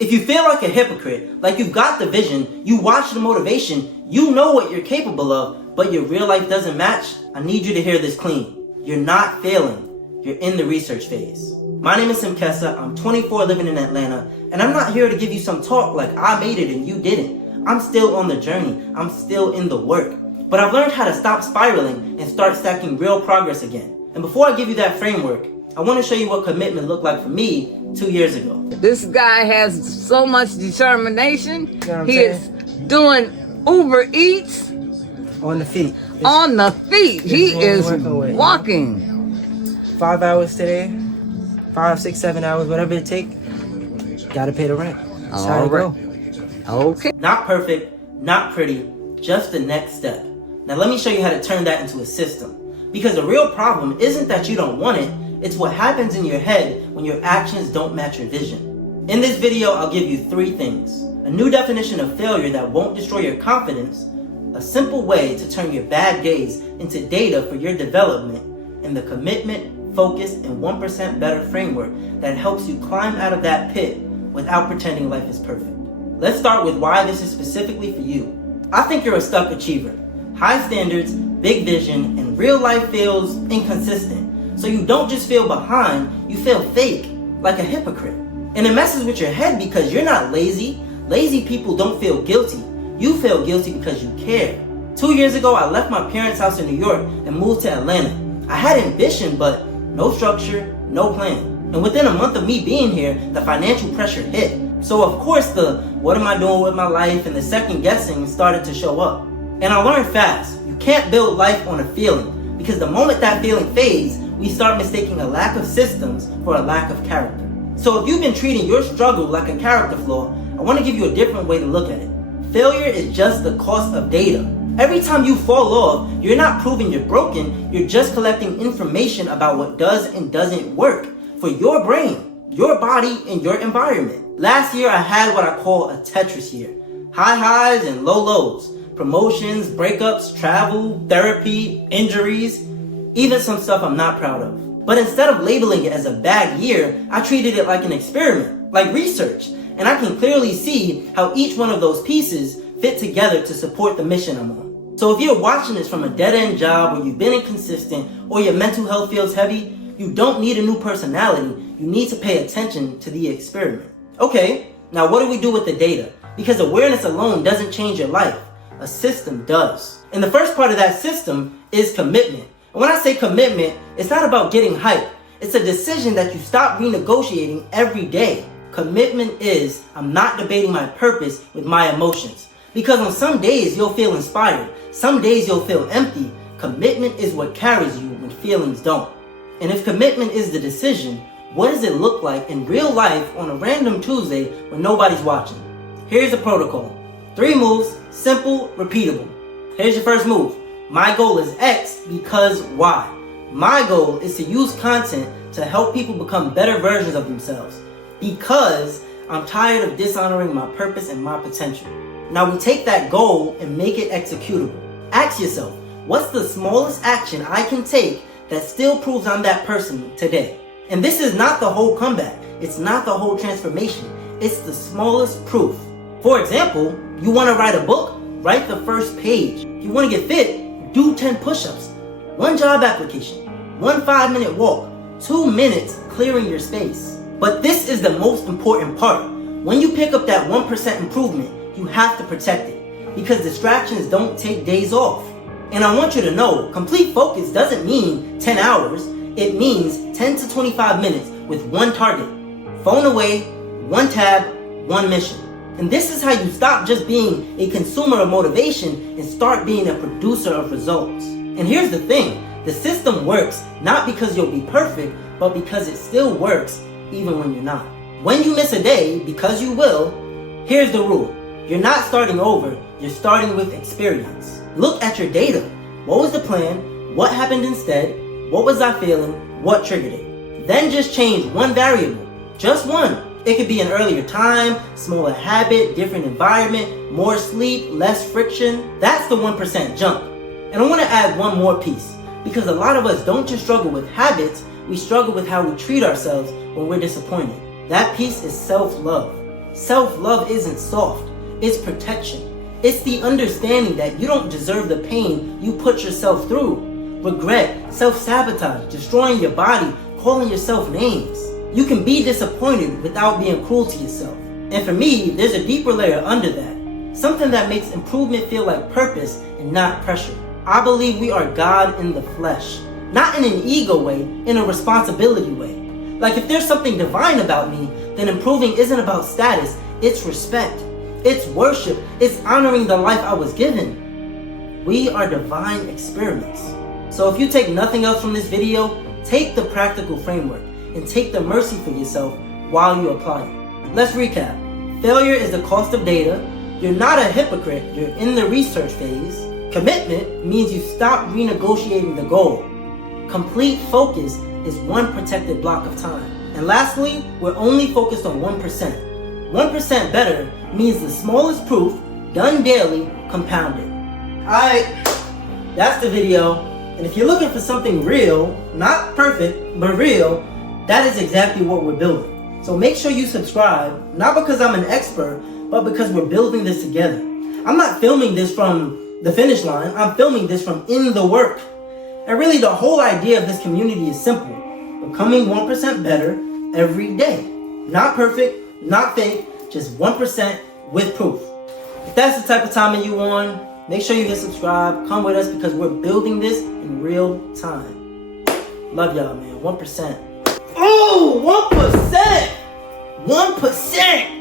If you feel like a hypocrite, like you've got the vision, you watch the motivation, you know what you're capable of, but your real life doesn't match, I need you to hear this clean. You're not failing. You're in the research phase. My name is Semqessa. I'm 24 living in Atlanta, and I'm not here to give you some talk like I made it and you didn't. I'm still on the journey. I'm still in the work. But I've learned how to stop spiraling and start stacking real progress again. And before I give you that framework, I want to show you what commitment looked like for me 2 years ago. This guy has so much determination. You know what I'm he saying? is doing Uber Eats On the feet. on the feet. He is working away. walking. 5 hours today, 5, 6, 7 hours, whatever it takes. Gotta pay the rent. That's how it go. Okay. Not perfect, not pretty, just the next step. Now let me show you how to turn that into a system. Because the real problem isn't that you don't want it, it's what happens in your head when your actions don't match your vision. In this video, I'll give you 3 things. A new definition of failure that won't destroy your confidence, a simple way to turn your bad days into data for your development, and the commitment, focus, and 1% better framework that helps you climb out of that pit without pretending life is perfect. Let's start with why this is specifically for you. I think you're a stuck achiever. High standards, big vision, and real life feels inconsistent. So you don't just feel behind, you feel fake, like a hypocrite. And it messes with your head because you're not lazy. Lazy people don't feel guilty. You feel guilty because you care. 2 years ago, I left my parents' house in New York and moved to Atlanta. I had ambition, but no structure, no plan. And within a month of me being here, the financial pressure hit. So of course the what am I doing with my life and the second guessing started to show up. And I learned fast, you can't build life on a feeling, because the moment that feeling fades, we start mistaking a lack of systems for a lack of character. So if you've been treating your struggle like a character flaw, I want to give you a different way to look at it. Failure is just the cost of data. Every time you fall off, you're not proving you're broken, you're just collecting information about what does and doesn't work for your brain, your body, and your environment. Last year, I had what I call a Tetris year. High highs and low lows. Promotions, breakups, travel, therapy, injuries, even some stuff I'm not proud of. But instead of labeling it as a bad year, I treated it like an experiment, like research. And I can clearly see how each one of those pieces fit together to support the mission I'm on. So if you're watching this from a dead-end job or you've been inconsistent or your mental health feels heavy, you don't need a new personality. You need to pay attention to the experiment. Okay, now what do we do with the data? Because awareness alone doesn't change your life. A system does. And the first part of that system is commitment. And when I say commitment, it's not about getting hype. It's a decision that you stop renegotiating every day. Commitment is, I'm not debating my purpose with my emotions. Because on some days you'll feel inspired. Some days you'll feel empty. Commitment is what carries you when feelings don't. And if commitment is the decision, what does it look like in real life on a random Tuesday when nobody's watching? Here's the protocol. 3 moves, simple, repeatable. Here's your first move. My goal is X because Y. My goal is to use content to help people become better versions of themselves because I'm tired of dishonoring my purpose and my potential. Now we take that goal and make it executable. Ask yourself, what's the smallest action I can take that still proves I'm that person today? And this is not the whole comeback. It's not the whole transformation. It's the smallest proof. For example, you want to write a book? Write the first page. You want to get fit? Do 10 push-ups. 1 job application. 1 5-minute walk. 2 minutes clearing your space. But this is the most important part. When you pick up that 1% improvement, you have to protect it. Because distractions don't take days off. And I want you to know, complete focus doesn't mean 10 hours. It means 10 to 25 minutes with 1 target. Phone away, 1 tab, 1 mission. And this is how you stop just being a consumer of motivation and start being a producer of results. And here's the thing, the system works not because you'll be perfect, but because it still works even when you're not. When you miss a day, because you will, here's the rule. You're not starting over, you're starting with experience. Look at your data. What was the plan? What happened instead? What was I feeling? What triggered it? Then just change 1 variable. Just 1. It could be an earlier time, smaller habit, different environment, more sleep, less friction. That's the 1% jump. And I want to add one more piece. Because a lot of us don't just struggle with habits, we struggle with how we treat ourselves when we're disappointed. That piece is self-love. Self-love isn't soft, it's protection. It's the understanding that you don't deserve the pain you put yourself through. Regret, self-sabotage, destroying your body, calling yourself names. You can be disappointed without being cruel to yourself. And for me, there's a deeper layer under that. Something that makes improvement feel like purpose and not pressure. I believe we are God in the flesh. Not in an ego way, in a responsibility way. Like if there's something divine about me, then improving isn't about status, it's respect. It's worship. It's honoring the life I was given. We are divine experiments. So if you take nothing else from this video, take the practical framework and take the mercy for yourself while you apply it. Let's recap. Failure is the cost of data. You're not a hypocrite. You're in the research phase. Commitment means you stop renegotiating the goal. Complete focus is one protected block of time. And lastly, we're only focused on 1%. 1% better means the smallest proof, done daily, compounded. Alright, that's the video. And if you're looking for something real, not perfect, but real, that is exactly what we're building. So make sure you subscribe, not because I'm an expert, but because we're building this together. I'm not filming this from the finish line, I'm filming this from in the work. And really the whole idea of this community is simple. Becoming 1% better every day. Not perfect, not fake, just 1% with proof. If that's the type of timing you want, make sure you hit subscribe, come with us because we're building this in real time. Love y'all, man. 1%. Oh, 1%! 1%!